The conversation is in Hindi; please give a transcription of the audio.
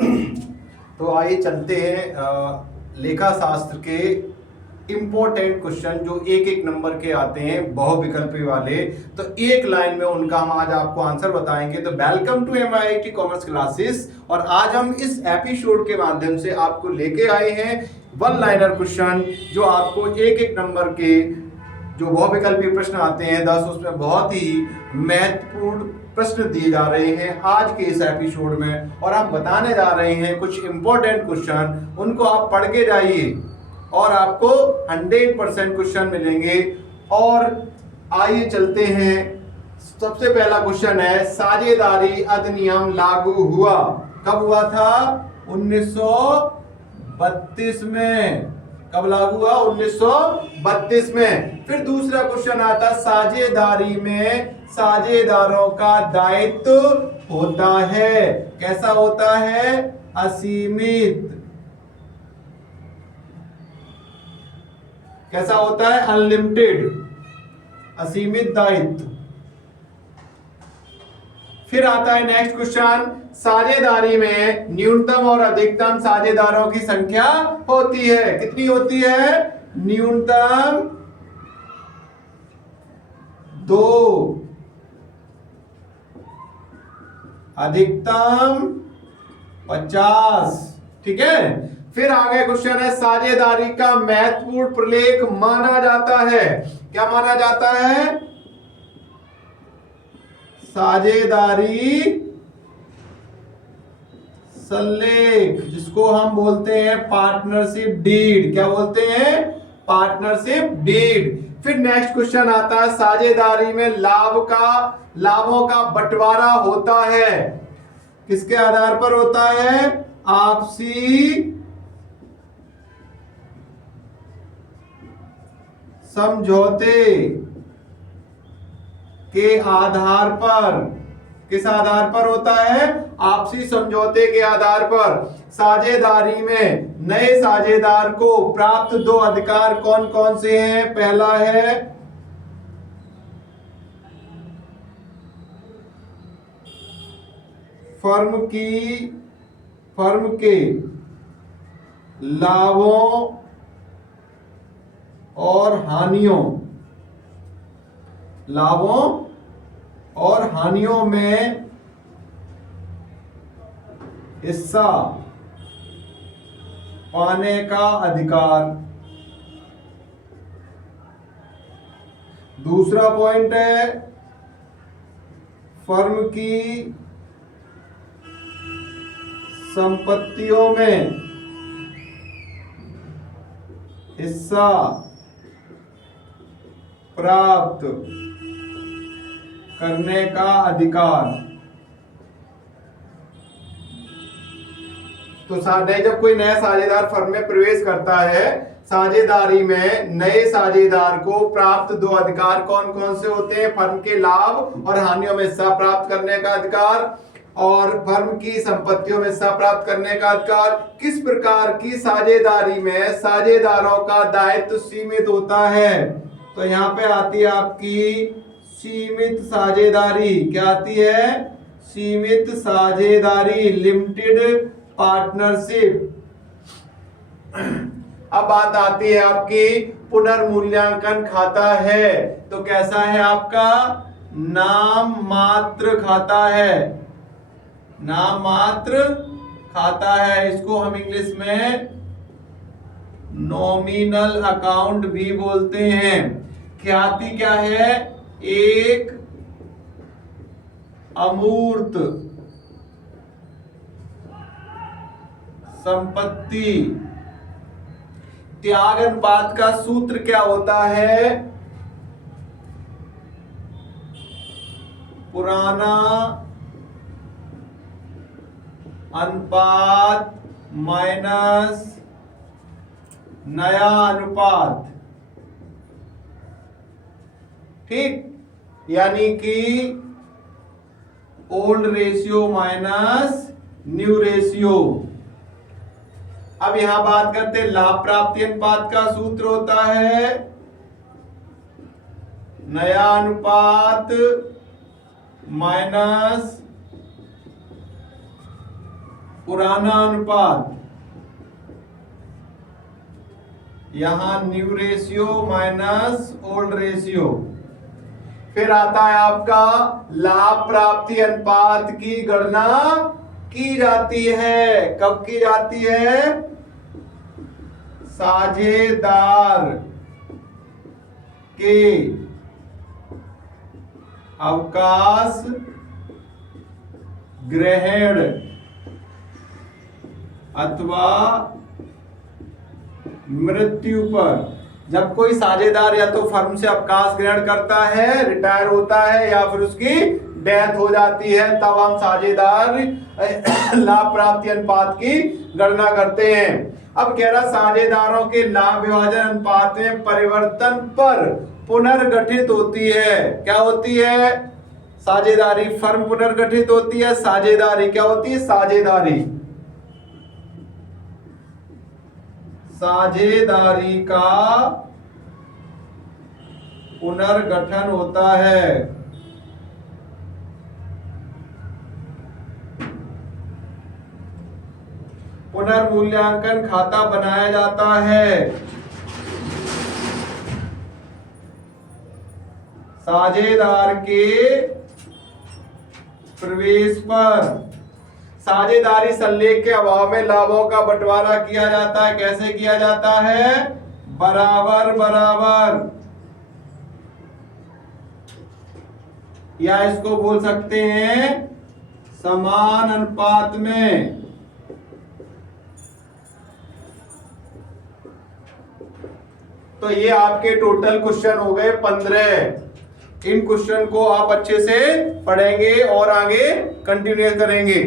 तो आइए चलते हैं लेखा शास्त्र के इम्पोर्टेंट क्वेश्चन जो एक एक नंबर के आते हैं बहुविकल्पी वाले। तो एक लाइन में उनका हम आज आपको आंसर बताएंगे। तो welcome to MIIT commerce classes. और आज हम इस एपिसोड के माध्यम से आपको लेके आए हैं वन लाइनर क्वेश्चन जो आपको एक एक नंबर के जो बहुविकल्पी प्रश्न आते हैं 10, उसमें बहुत ही महत्वपूर्ण प्रश्न दिए जा रहे हैं आज के इस एपिसोड में। और हम बताने जा रहे हैं कुछ इंपॉर्टेंट क्वेश्चन, उनको आप पढ़ के जाइए और आपको 100% क्वेश्चन मिलेंगे। और आइए चलते हैं। सबसे पहला क्वेश्चन है, साझेदारी अधिनियम लागू हुआ कब हुआ था? 1932 में। कब लागू हुआ? 1932 में। फिर दूसरा क्वेश्चन आता, साझेदारी में साझेदारों का दायित्व होता है। कैसा होता है? असीमित। कैसा होता है? अनलिमिटेड, असीमित दायित्व। फिर आता है नेक्स्ट क्वेश्चन, साझेदारी में न्यूनतम और अधिकतम साझेदारों की संख्या होती है। कितनी होती है? न्यूनतम 2, अधिकतम 50। ठीक है। फिर आगे क्वेश्चन है, साझेदारी का महत्वपूर्ण प्रलेख माना जाता है। क्या माना जाता है? साझेदारी सल्लेख, जिसको हम बोलते हैं पार्टनरशिप डीड। क्या बोलते हैं? Partnership deed. फिर नेक्स्ट क्वेश्चन आता है, साझेदारी में लाभों का बंटवारा होता है। किसके आधार पर होता है? आपसी समझौते के आधार पर। किस आधार पर होता है? आपसी समझौते के आधार पर। साझेदारी में नए साझेदार को प्राप्त 2 अधिकार कौन कौन से हैं? पहला है फर्म के लाभों और हानियों में हिस्सा पाने का अधिकार। दूसरा पॉइंट है, फर्म की संपत्तियों में हिस्सा प्राप्त करने का अधिकार। तो जब कोई नया साझेदार फर्म में प्रवेश करता है, साझेदारी में नए साझेदार को प्राप्त 2 अधिकार कौन कौन से होते हैं? फर्म के लाभ और हानियों में हिस्सा प्राप्त करने का अधिकार और फर्म की संपत्तियों में हिस्सा प्राप्त करने का अधिकार। किस प्रकार की साझेदारी में साझेदारों का दायित्व सीमित होता है? तो यहां पे आती है आपकी सीमित साझेदारी। क्या आती है? सीमित साझेदारी, लिमिटेड पार्टनरशिप। अब बात आती है आपकी पुनर्मूल्यांकन खाता है। तो कैसा है आपका? नाम मात्र खाता है। नाम मात्र खाता है। इसको हम इंग्लिश में नॉमिनल अकाउंट भी बोलते हैं। ख्याति क्या है? एक अमूर्त संपत्ति। त्याग अनुपात का सूत्र क्या होता है? पुराना अनुपात माइनस नया अनुपात। ठीक, यानी कि old ratio minus new ratio. अब यहां बात करते हैं लाभ प्राप्ति अनुपात का सूत्र होता है नया अनुपात माइनस पुराना अनुपात, यहां new ratio minus old ratio. फिर आता है आपका लाभ प्राप्ति अनुपात की गणना की जाती है। कब की जाती है? साझेदार के अवकाश ग्रहण अथवा मृत्यु पर। जब कोई साझेदार या तो फर्म से अवकाश ग्रहण करता है, रिटायर होता है, या फिर उसकी डेथ हो जाती है, तब हम साझेदार लाभ प्राप्ति अनुपात की गणना करते हैं। अब कह रहा साझेदारों के लाभ विभाजन अनुपात में परिवर्तन पर पुनर्गठित होती है। क्या होती है? साझेदारी। फर्म पुनर्गठित होती है, साझेदारी क्या होती है? साझेदारी। साझेदारी का पुनर्गठन होता है। पुनर्मूल्यांकन खाता बनाया जाता है। साझेदार के प्रवेश पर। साझेदारी संलेख के अभाव में लाभों का बंटवारा किया जाता है। कैसे किया जाता है? बराबर बराबर, या इसको बोल सकते हैं समान अनुपात में। तो ये आपके टोटल क्वेश्चन हो गए 15। इन क्वेश्चन को आप अच्छे से पढ़ेंगे और आगे कंटिन्यू करेंगे।